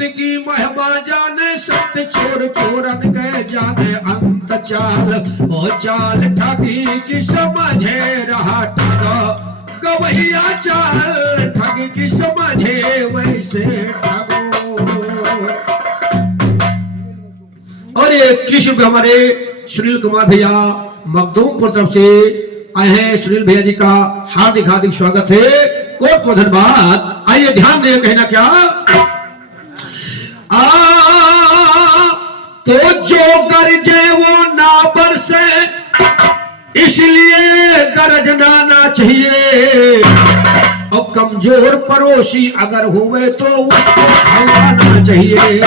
संत की महिमा जाने संत चोर चोरन गए जाने अंत चाल ओ चाल ठगी की समझे रहा ठग गवैया चाल ठगी की समझे वैसे ठगो। और ये कृष्ण हमारे सुनील कुमार भैया मखदूमपुर तरफ से आए हैं। सुनील भैया जी का हार्दिक हार्दिक स्वागत है, कोट को धन्यवाद। आइए ध्यान दें कहना क्या तो जो गरजे वो ना बरसे इसलिए गरजना ना चाहिए और कमजोर पड़ोसी अगर हुए तो उसको खवाना चाहिए।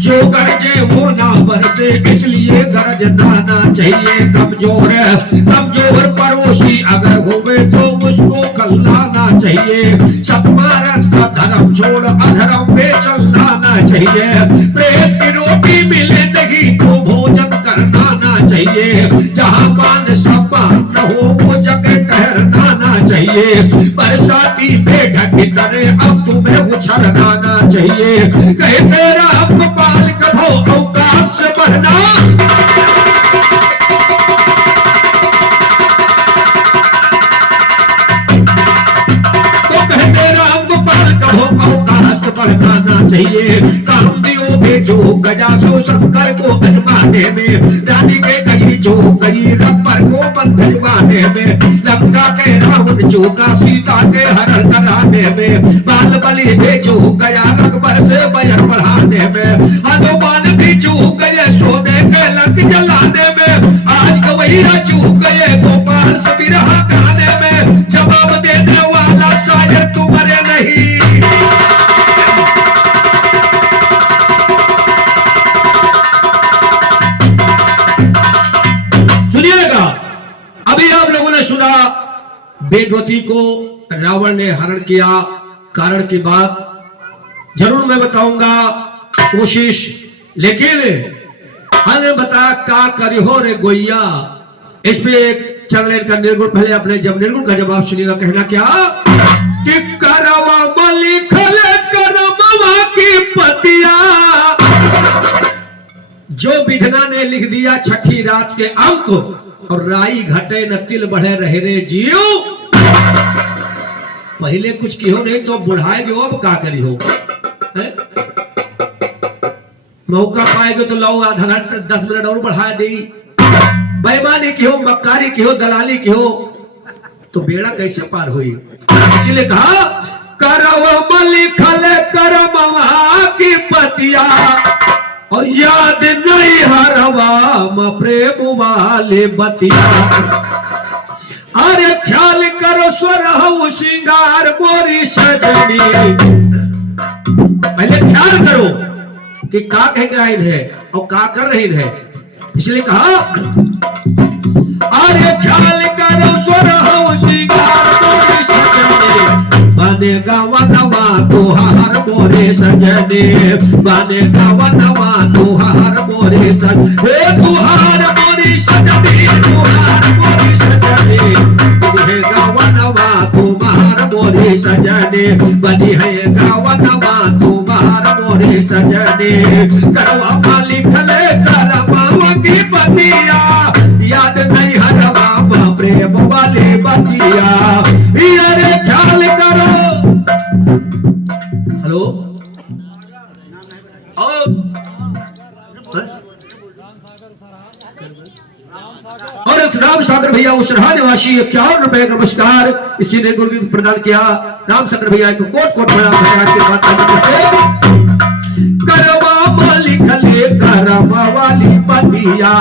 जो गरजे वो ना बरसे इसलिए गरजना ना चाहिए। कमजोर पड़ोसी अगर होवे तो उसको कल्लाना चाहिए। सतमारस का धर्म छोड़ अधर्म पे चलना ना चाहिए। प्रेम की रोटी मिले नहीं तो भोजन करना ना चाहिए। जहाँ मान सम्मान न हो वो जगह ठहरना ना चाहिए। बरसाती बेढक की तरह अब तुम्हें उछलना ना चाहिए। कहे तेरा हमको पाल कभो औकात से बढ़ना तो कहते राम गोपाल कभो औकात से बढ़ना ना चाहिए। काम दियो भेजो गजासो शंकर को अजमाने में। रानी के गई जो गई रब्बर को बन भिजवाने में। लंका के रावण चौका सीता के हरण कराने में। बाल बलि भेजो गया अकबर से बयर बढ़ाने में। हनुमान भी चूक गए सोने के लंक जलाने में। आज गवैया चूक गए गोपाल से बिरहा गाने में। जवाब देने वाला शायर तुम्हारे नहीं। सुनिएगा, अभी आप लोगों ने सुना वेदवती को रावण ने हरण किया, कारण की बात जरूर मैं बताऊंगा कोशिश, लेकिन हमने बताया का करी हो रे गोइया। इस पे एक चल का निर्गुण, पहले अपने जब निर्गुण का जवाब सुनिएगा। कहना क्या कि करवा मली खले करमवा की पतिया। जो विधना ने लिख दिया छठी रात के अंक और राई घटे न तिल बढ़े रहे रे जियो। पहले कुछ किहो नहीं तो बुढ़ाएगे अब का करी हो। मौका पाएगे तो लो आधा घंटा 10 मिनट और बढ़ा दी। बेईमानी की हो, मक्कारी की हो, दलाली की हो तो बेड़ा कैसे पार हुई। इसलिए कहा करवा मली खले करमवा की पतिया और याद नहीं हरवा प्रेम वाले बतिया। अरे ख्याल करो स्वरहु सिंगार मोरी सजनी। पहले ख्याल करो कि का कह रही है और का कर रही है। इसलिए कहा अरे ख्याल करो स्वरहु सिंगार मोरी सजनी। बनेगा वनवा तुहार मोरे सजने। बनेगा वनवा तुहार मोरे सजने। तुहार मोरी सजनी, तुहार मोरी सजने। बनेगा वनवा तुम्हार मोरे सजने। बनी है गावनवा तुम्हार मोरे सजने। करवा मालिक ले करवा की बतिया। याद नहीं हरवा प्रेम वाली बतिया। अरे ख्याल करो। हेलो और राम सागर भैया उसरहा निवासी 51 रुपए का पुरस्कार इसी ने गुरु प्रदान किया। राम सागर भैया को कोट कोट करवा मालिक ले करवा वाली बतिया।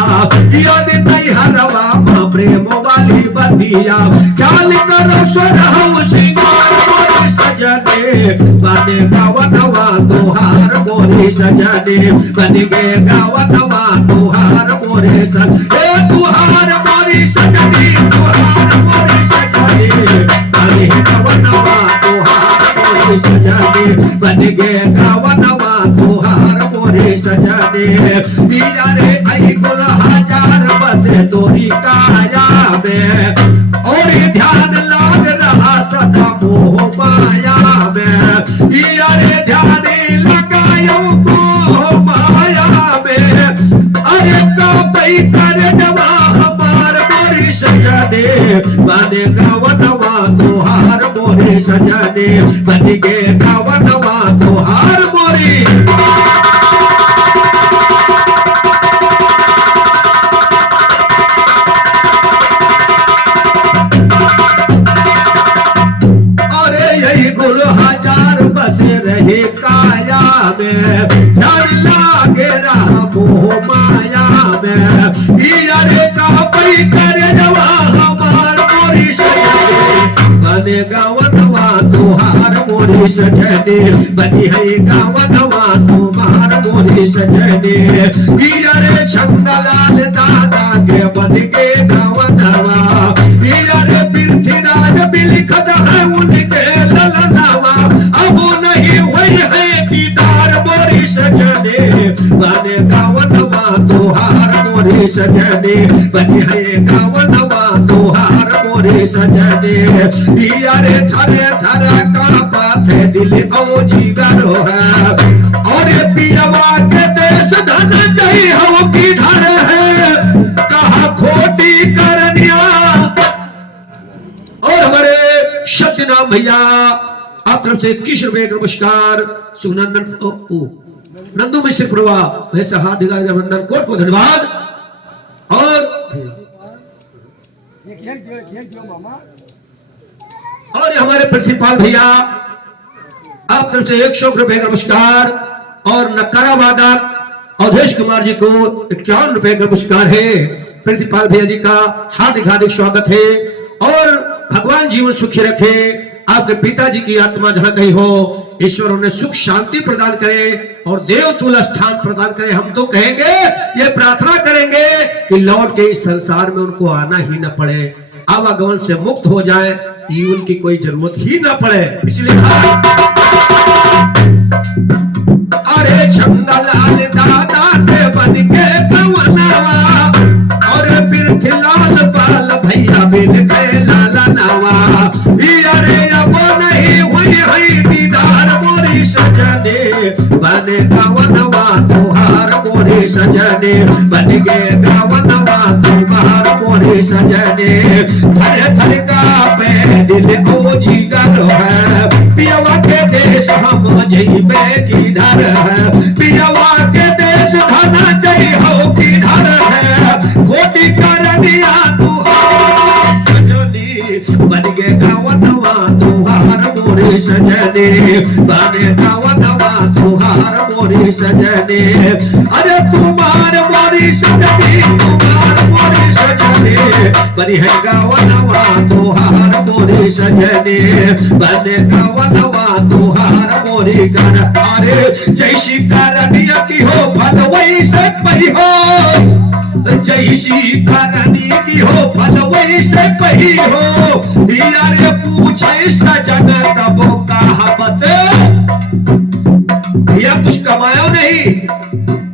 याद नहीं हरवा प्रेम वाली बतिया। ख्याल करो स्वरहु सिंगार मोरी सजने। बनेगा वनवा तुहार मोरी सजने। बनेगा वनवा तुहार मोरे सजने। तुहार मोरी सजनी, तुहार मोरी सजने। बनेगा वनवा तुहार मोरी सजने। बनेगा वनवा तुहार मोरे सजने। रे आई गुण हजार बसे तोरी काया में। और ध्यान लाग रहा सदा मोह माया में। मोरी सजने, बन गे गावनवा तुहार मोरी। अरे यही गुरु हजार बसे रहे काया में, डर लागे रहा मोह माया में। अरे का पई करे जवा हमार मोरी सजने, बने गावनवा तुहार मोरी सजने, बनी है गावनवा तुम्हार मोरी सजने। अरे छंदलाल दादा के बन के गावनवा, अरे पृथ्वीराज बिलिखत है उनके ललनावा। अब नहीं हुई है दीदार मोरी सजने, बने गावनवा तुहार मोरी सजने, बनी है गावनवा तुहार मोरी सजने। अरे थरे थरे का बात है दिल ओ जीगरो है, और पियवा के देश धन चाहिए हो किधर है, कहा खोटी करनिया। और हमारे सत्यनाम भैया आप तरफ से 21 रुपए का नमस्कार। सुनंदन नंदू मिश्र प्रभा वैसे हार्दिक अभिनंदन, कोट को धन्यवाद। और हमारे प्रतिपाल भैया आप तरफ से 100 रुपए का नमस्कार। और नकारा वादक अवधेश कुमार जी को 51 रुपए का नमस्कार है। प्रतिपाल भैया जी का हार्दिक हार्दिक स्वागत है। और भगवान जीवन सुखी रखे, आपके पिताजी की आत्मा जहां कहीं हो ईश्वर उन्हें सुख शांति प्रदान करे और देवतुल स्थान प्रदान करे। हम तो कहेंगे, ये प्रार्थना करेंगे कि लौट के इस संसार में उनको आना ही न पड़े, आवागमन से मुक्त हो जाए, उनकी कोई जरूरत ही न पड़े। इसलिए अरे छंदलाल दादा के बन के गवनवा, और पृथ्वीलाल बाल भैया बिन गए लाला नवा। अरे अब नहीं हुई है दीदार मोरी सजने, बने गावनवा तुहार मोरी सजने, बन गे गावनवा तुम्हार मोरी सजने। थर थर का पे दिल ओ जीगर है, पियवा के देश हम जइबे किधर है, पियवा के देश धन जइ हो किधर है, खोटी करनिया तुहार सजनी, बन गे गावनवा तुहार मोरी सजने, बने गावनवा तुहार मोरी सजने। अरे तुम्हार मोरी सजनी, तुम्हार मोरी सजने, बनी है गावनवा तुहार मोरी सजने, बने गावनवा तुहार मोरी कर। अरे जैसी करनिया की हो फल वैसे पही हो, जैसी करनी की हो फल वैसे पही हो। अरे पूछे सजन तब कहावत, भैया कुछ कमाया नहीं,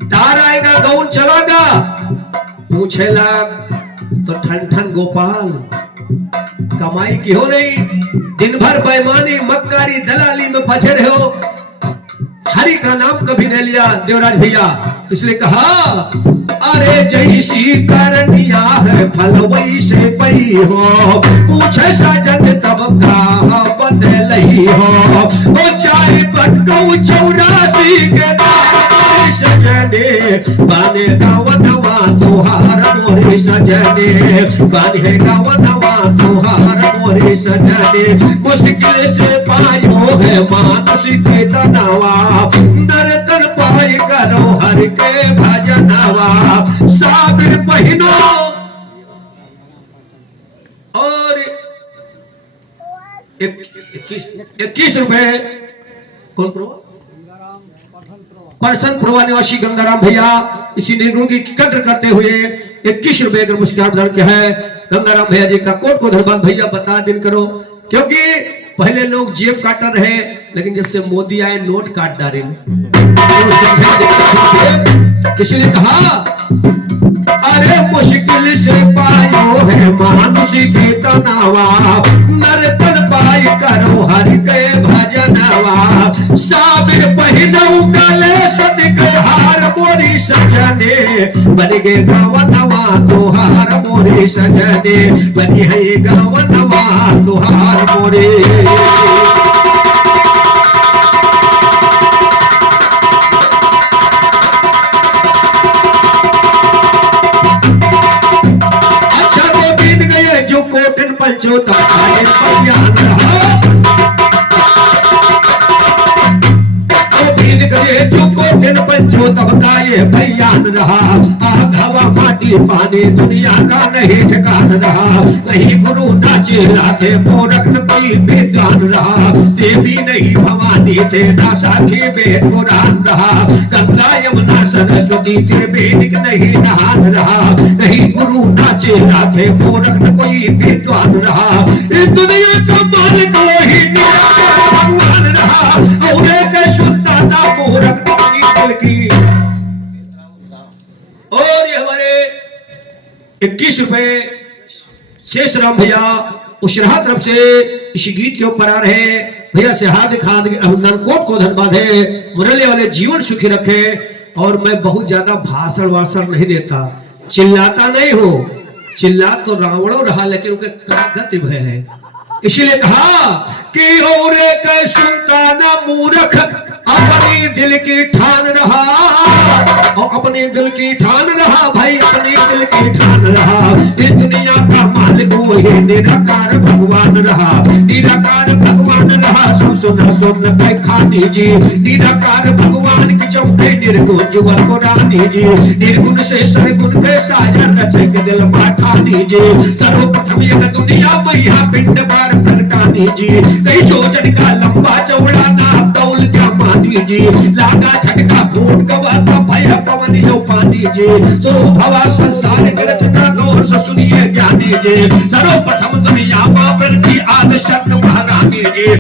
तार आएगा गौन चलागा, पूछे लाग तो ठन ठन गोपाल कमाई की हो नहीं, दिन भर बेईमानी मक्कारी दलाली में फंसे रहे हो, हरि का नाम कभी नहीं लिया देवराज भैया। इसलिए कहा अरे जैसी करनिया है फल वैसे पई हो, पूछे सजन तब कहावत लही हो। ओ चाय पटकू 84 के दार सजने, बने गावनवा तुहार मोरी सजने, बने गावनवा तुहार मोरी सजने। मुश्किल से पायो है मानसिक तनावा, नर्तन पाई करो हर के भजनवा। साबिर पहिनो और 21 रुपए कौन प्रभा? पर्सन प्रभा निवासी गंगाराम भैया इसी निर्गुण की कद्र करते हुए 21 रुपए का नमस्कार प्रदान किया है। गंगाराम भैया जी का कोट को धन्यवाद। भैया बता दिन करो, क्योंकि पहले लोग जेब काटा रहे, लेकिन जब से मोदी आए नोट काट डाले। इसलिए कहा अरे मुश्किल से पायो है मानुषिक तनावा, नर्तन पाई करो हर के भजनवा। साबिर पहिनऊ गले सदिक हार मोरी सजने, बन गे गावनवा तुहार मोरी सजने, बनी है गावनवा तुहार मोरी। पंचो तब आए बयान रहा वेद करे जो कठिन पंचो तब का ये बयान रहा आग हवा माटी पानी दुनिया का नहीं ठिकान रहा नहीं गुरु नाचे लाथे मूर्ख न कोई विद्वान रहा देवी नहीं भवानी थे ना साखी वेद पुराण रहा गंगा यमुना सरस्वती त्रिवेदिक नहीं नहान रहा नहीं गुरु नाचे लाथे मूर्ख न कोई विद्वान रहा इस दुनिया का मालिक वही भगवान रहा और एक सुल्ताना मूर्ख की और ये हमारे 21 रुपए शेष राम भैया उशराहा तरफ से इस गीत के ऊपर आ रहे भैया से हार्दिक हार्दिक अभिनंदन कोट को धन्यवाद है मुरली वाले जीवन सुखी रखे और मैं बहुत ज्यादा भाषण वाषण नहीं देता चिल्लाता नहीं हो चिल्ला तो रावणों रहा लेकिन उनके कागत भय है इसीलिए कहा कि और सुनता ना मूर्ख अपनी दिल की ठान रहा और अपने दिल की ठान रहा भाई अपने दिल की ठान रहा इस दुनिया का मालिक वही निराकार भगवान रहा निराकार भगवान रहा सब सुना सुन पे खानी जी निराकार भगवान की चौथे निर्गुण जुगल पुरानी जी निर्गुण से सरगुण के साया रचे के दिल माठानी जी सर्वप्रथम यह दुनिया मैया पिंड बार प्रगटानी जी कई जोजन का लंबा चौड़ा नाम तौल क्या मानी जी लागा झटका फूट गवाता भय पवन यो पानी जी स्वरूप संसार की रचना गौर से सुनिए ज्ञानी जी सर्वप्रथम दुनिया में प्रगति आदि शब्द महारानी जी।